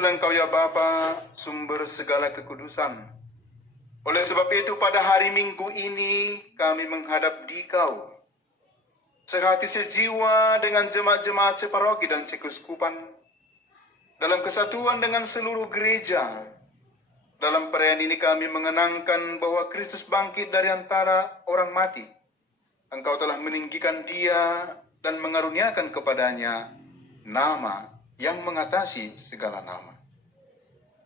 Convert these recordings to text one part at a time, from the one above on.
Kuduslah Engkau ya Bapa, sumber segala kekudusan. Oleh sebab itu pada hari Minggu ini kami menghadap Dikau, sehati sejiwa dengan jemaat-jemaat separoki dan sekuskupan, dalam kesatuan dengan seluruh gereja. Dalam perayaan ini kami mengenangkan bahwa Kristus bangkit dari antara orang mati. Engkau telah meninggikan Dia dan mengaruniakan kepadanya nama yang mengatasi segala nama.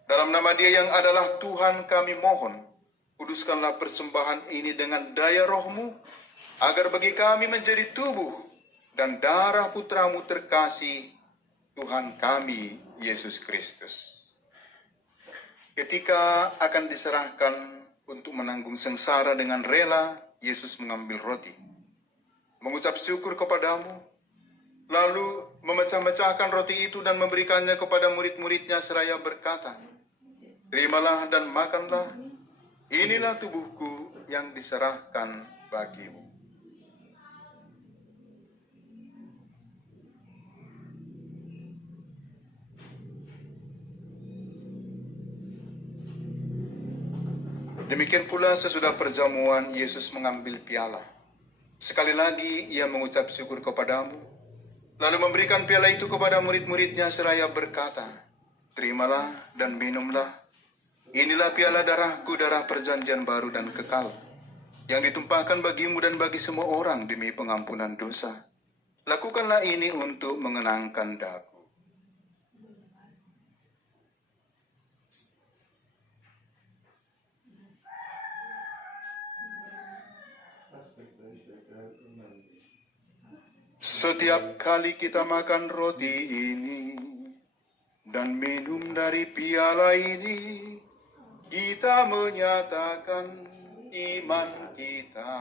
Dalam nama Dia yang adalah Tuhan kami mohon, kuduskanlah persembahan ini dengan daya Roh-Mu, agar bagi kami menjadi tubuh dan darah Putra-Mu terkasih, Tuhan kami, Yesus Kristus. Ketika akan diserahkan untuk menanggung sengsara dengan rela, Yesus mengambil roti, mengucap syukur kepadamu, lalu memecah-mecahkan roti itu dan memberikannya kepada murid-muridnya seraya berkata, "Terimalah dan makanlah, inilah tubuhku yang diserahkan bagimu." Demikian pula sesudah perjamuan, Yesus mengambil piala. Sekali lagi ia mengucap syukur kepadamu, lalu memberikan piala itu kepada murid-muridnya seraya berkata, "Terimalah dan minumlah, inilah piala darahku, darah perjanjian baru dan kekal, yang ditumpahkan bagimu dan bagi semua orang demi pengampunan dosa. Lakukanlah ini untuk mengenangkan daku." Setiap kali kita makan roti ini dan minum dari piala ini, kita menyatakan iman kita.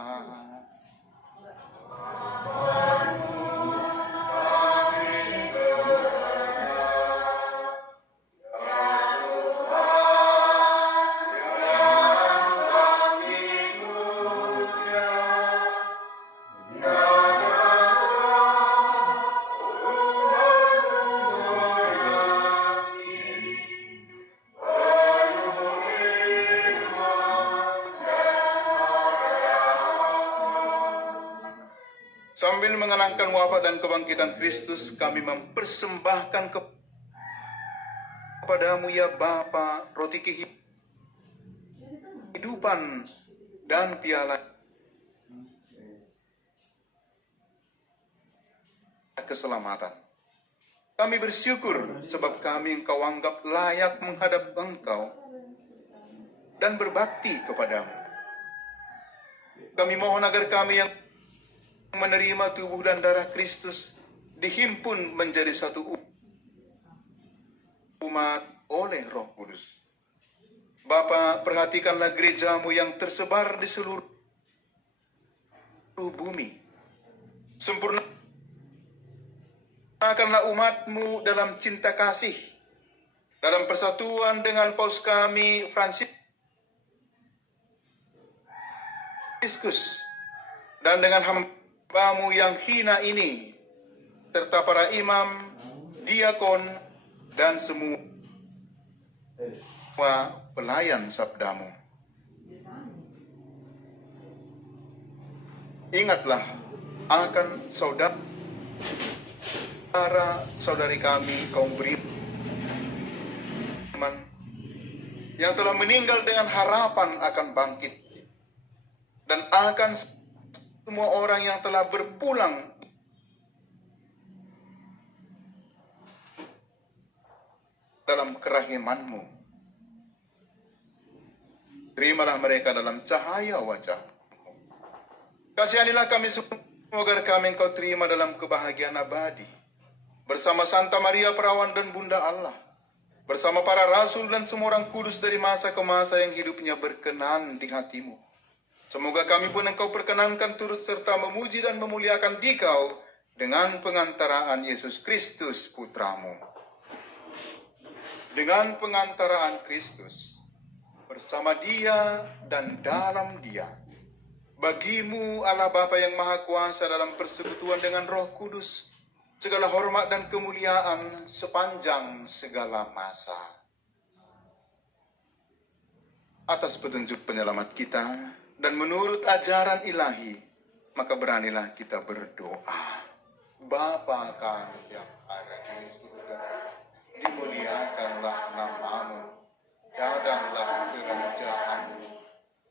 Sambil mengenangkan wafat dan kebangkitan Kristus, kami mempersembahkan kepadamu ya Bapa, roti kehidupan dan piala keselamatan. Kami bersyukur sebab kami Engkau anggap layak menghadap Engkau dan berbakti kepadamu. Kami mohon agar kami yang menerima tubuh dan darah Kristus dihimpun menjadi satu umat oleh Roh Kudus. Bapa, perhatikanlah gerejamu yang tersebar di seluruh bumi. Sempurnakanlah umatmu dalam cinta kasih, dalam persatuan dengan Paus kami Fransiskus, dan dengan hamba-Mu yang hina ini, serta para imam, diakon, dan semua pelayan sabdamu. Ingatlah akan saudara-saudari kami kaum beriman yang telah meninggal dengan harapan akan bangkit, dan akan semua orang yang telah berpulang dalam kerahiman-Mu. Terimalah mereka dalam cahaya wajah-Mu. Kasihanilah kami semua agar kami Engkau terima dalam kebahagiaan abadi, bersama Santa Maria Perawan dan Bunda Allah, bersama para rasul dan semua orang kudus dari masa ke masa yang hidupnya berkenan di hati-Mu. Semoga kami pun Engkau perkenankan turut serta memuji dan memuliakan Dikau dengan pengantaraan Yesus Kristus Putra-Mu. Dengan pengantaraan Kristus, bersama Dia dan dalam Dia, bagi-Mu Allah Bapa yang Maha Kuasa dalam persekutuan dengan Roh Kudus, segala hormat dan kemuliaan sepanjang segala masa. Atas petunjuk penyelamat kita dan menurut ajaran ilahi, maka beranilah kita berdoa. Bapa kami yang ada di surga, dimuliakanlah namamu, datanglah kerajaanmu,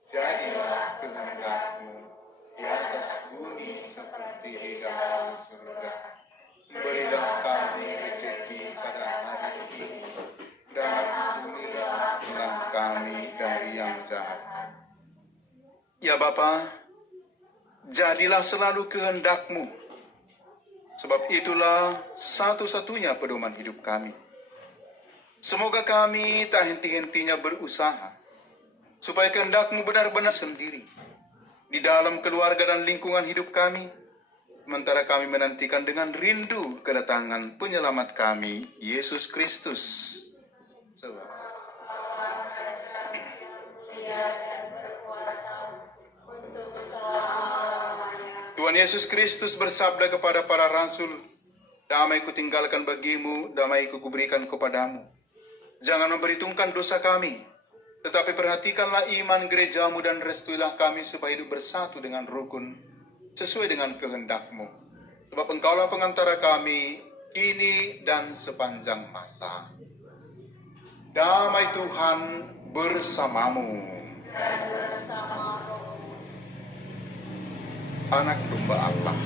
jadilah kehendakmu di atas bumi seperti di dalam surga. Berilah kami rezeki pada hari ini, dan ampunilah kami dari yang jahat. Ya Bapa, jadilah selalu kehendak-Mu, sebab itulah satu-satunya pedoman hidup kami. Semoga kami tak henti-hentinya berusaha, supaya kehendak-Mu benar-benar sendiri di dalam keluarga dan lingkungan hidup kami, sementara kami menantikan dengan rindu kedatangan penyelamat kami, Yesus Kristus. Tuhan Yesus Kristus bersabda kepada para rasul, "Damai kutinggalkan bagimu, damai kuberikan kepadamu. Jangan memperhitungkan dosa kami, tetapi perhatikanlah iman gerejamu dan restuilah kami supaya hidup bersatu dengan rukun, sesuai dengan kehendak-Mu. Sebab Engkaulah pengantara kami, kini dan sepanjang masa." Damai Tuhan bersamamu. Anak domba Allah.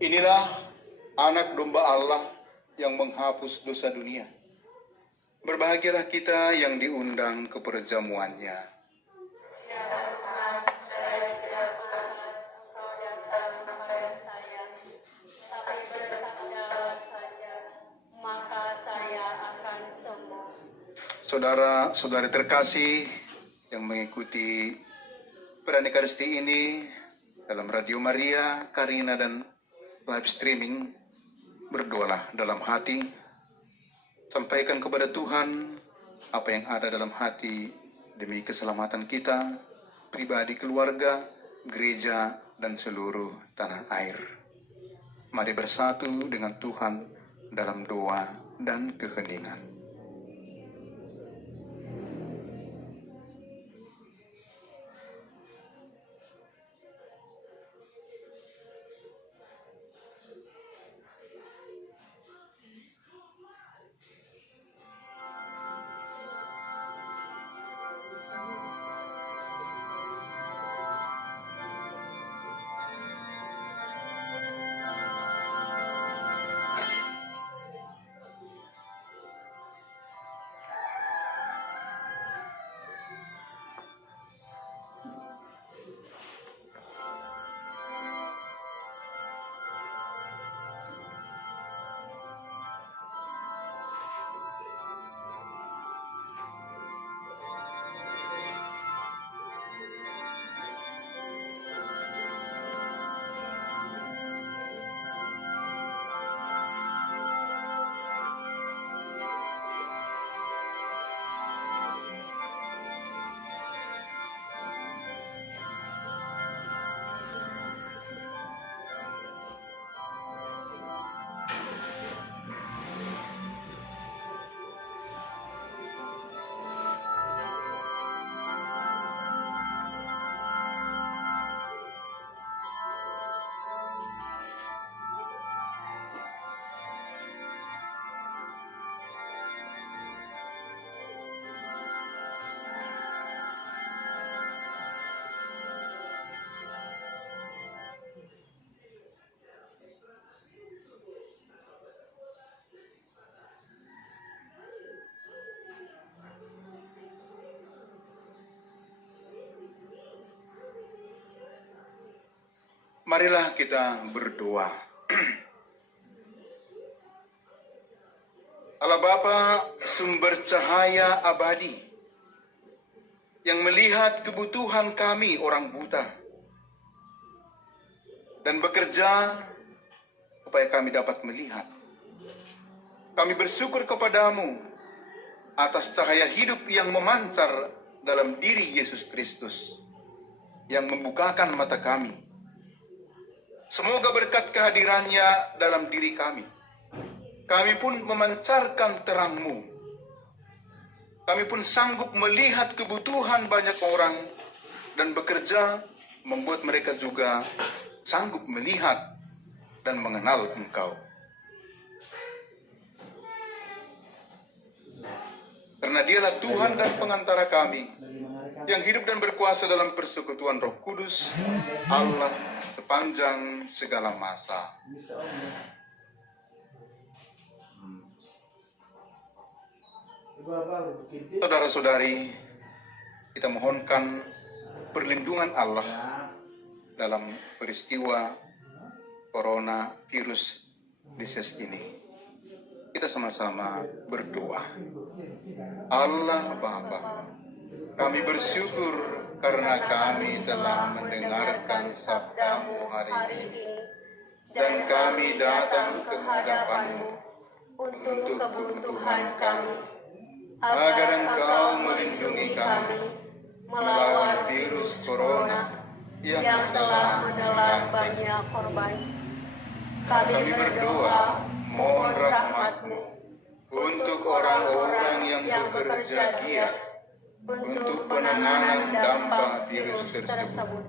Inilah anak domba Allah yang menghapus dosa dunia. Berbahagialah kita yang diundang ke perjamuannya. Saudara-saudari terkasih yang mengikuti perayaan Ekaristi ini dalam Radio Maria, Karina, dan live streaming, berdoalah dalam hati, sampaikan kepada Tuhan apa yang ada dalam hati demi keselamatan kita, pribadi, keluarga, gereja, dan seluruh tanah air. Mari bersatu dengan Tuhan dalam doa dan keheningan. Marilah kita berdoa. Allah Bapa, sumber cahaya abadi, yang melihat kebutuhan kami orang buta, dan bekerja supaya kami dapat melihat. Kami bersyukur kepadamu atas cahaya hidup yang memancar dalam diri Yesus Kristus, yang membukakan mata kami. Semoga berkat kehadirannya dalam diri kami, kami pun memancarkan terang-Mu. Kami pun sanggup melihat kebutuhan banyak orang dan bekerja membuat mereka juga sanggup melihat dan mengenal Engkau. Karena Dialah Tuhan dan pengantara kami, yang hidup dan berkuasa dalam persekutuan Roh Kudus, Allah sepanjang segala masa. Saudara-saudari, kita mohonkan perlindungan Allah dalam peristiwa corona virus disease ini. Kita sama-sama berdoa. Allah Bapa, kami bersyukur karena kami telah mendengarkan sabda-Mu hari ini, dan kami datang ke hadapan-Mu untuk kebutuhan kami, agar Engkau melindungi kami melawan virus corona yang telah menelan banyak korban. Kami berdoa mohon rahmat-Mu untuk orang-orang yang bekerja giat untuk penanganan dampak virus tersebut.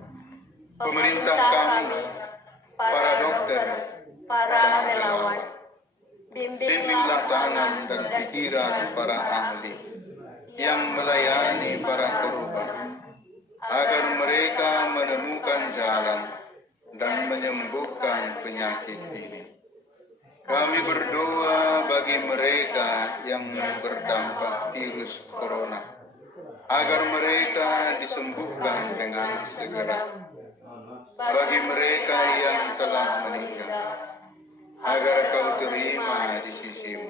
Pemerintah kami, para dokter, para relawan, bimbinglah tangan dan pikiran para ahli yang melayani para korban, agar mereka menemukan jalan dan menyembuhkan penyakit ini. Kami berdoa bagi mereka yang berdampak virus corona, agar mereka disembuhkan dengan segera. Bagi mereka yang telah meninggal, agar Kau terima di sisi-Mu.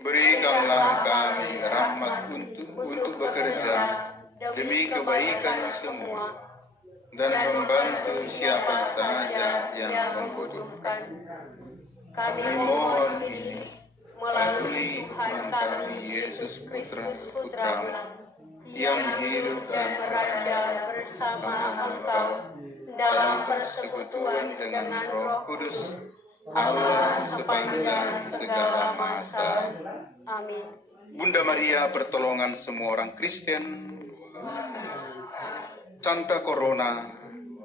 Berikanlah kami rahmat untuk bekerja demi kebaikan semua, dan membantu siapa saja yang membutuhkan. Kami mohon ini melalui Tuhan kami Yesus Kristus Putra-Mu, yang hidup dan beraja bersama Engkau dalam persekutuan dengan Roh Kudus, Allah sepanjang segala masa. Amin. Bunda Maria, pertolongan semua orang Kristen. Santa Corona,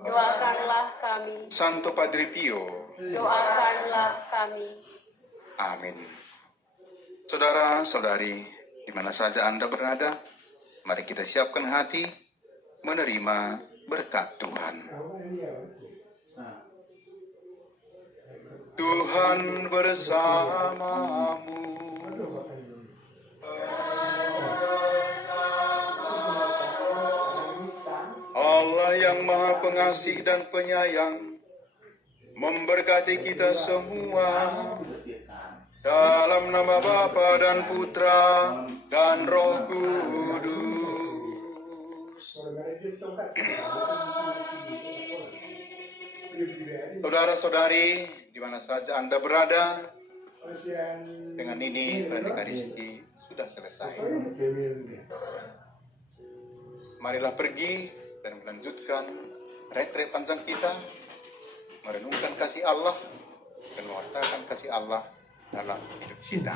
doakanlah kami. Santo Padre Pio, doakanlah kami. Amin. Saudara-saudari, di mana saja Anda berada, mari kita siapkan hati menerima berkat Tuhan. Tuhan bersamamu. Allah yang Maha Pengasih dan Penyayang memberkati kita semua, dalam nama Bapa dan Putra dan Roh Kudus. Saudara-saudari, di mana saja Anda berada, dengan ini Eucharistia sudah selesai. Marilah pergi dan melanjutkan retret panjang kita, merenungkan kasih Allah dan mewartakan kasih Allah dalam hidup kita.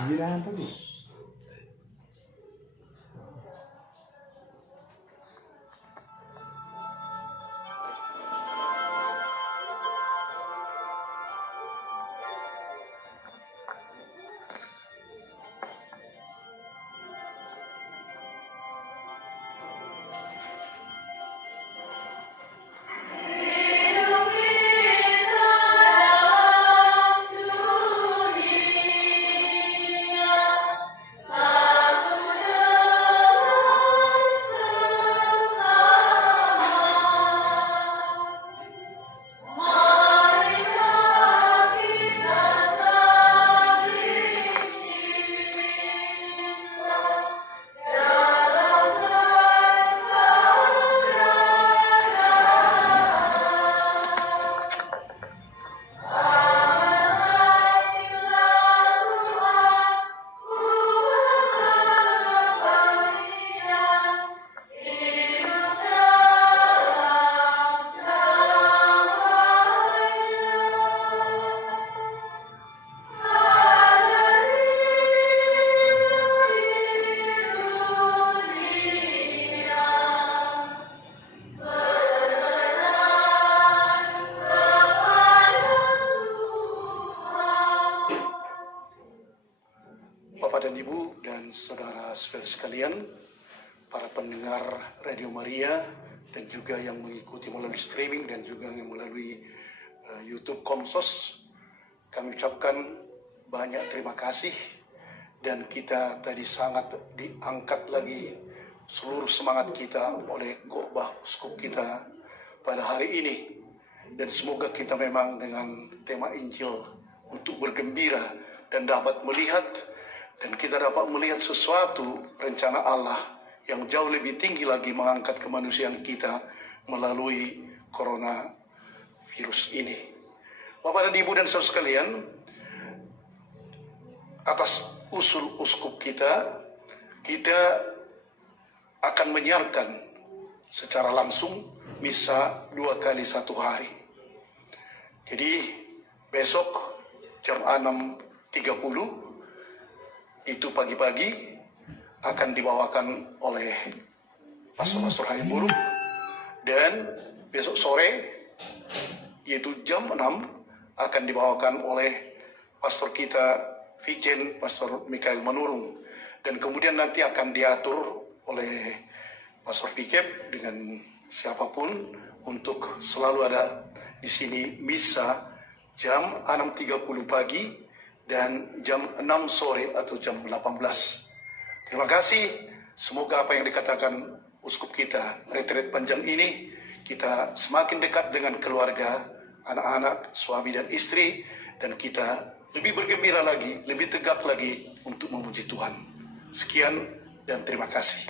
Bapak dan Ibu dan saudara-saudara sekalian, para pendengar Radio Maria dan juga yang mengikuti melalui streaming dan juga yang melalui YouTube Komsos, kami ucapkan banyak terima kasih, dan kita tadi sangat diangkat lagi seluruh semangat kita oleh khotbah uskup kita pada hari ini. Dan semoga kita memang dengan tema Injil untuk bergembira dan dapat melihat, dan kita dapat melihat sesuatu rencana Allah yang jauh lebih tinggi lagi mengangkat kemanusiaan kita melalui coronavirus ini. Bapak dan Ibu dan saudara sekalian, atas usul uskup kita akan menyiarkan secara langsung misa 2 kali 1 hari. Jadi besok jam 6.30 itu pagi-pagi akan dibawakan oleh Pastor Hayburuk, dan besok sore yaitu jam 6 akan dibawakan oleh pastor kita Vijen, Pastor Mikael Manurung, dan kemudian nanti akan diatur oleh Pastor Pikep dengan siapapun untuk selalu ada di sini misa jam 6.30 pagi dan jam 6 sore atau jam 18. Terima kasih. Semoga apa yang dikatakan uskup kita, retret panjang ini, kita semakin dekat dengan keluarga, anak-anak, suami dan istri, dan kita lebih bergembira lagi, lebih tegak lagi untuk memuji Tuhan. Sekian dan terima kasih.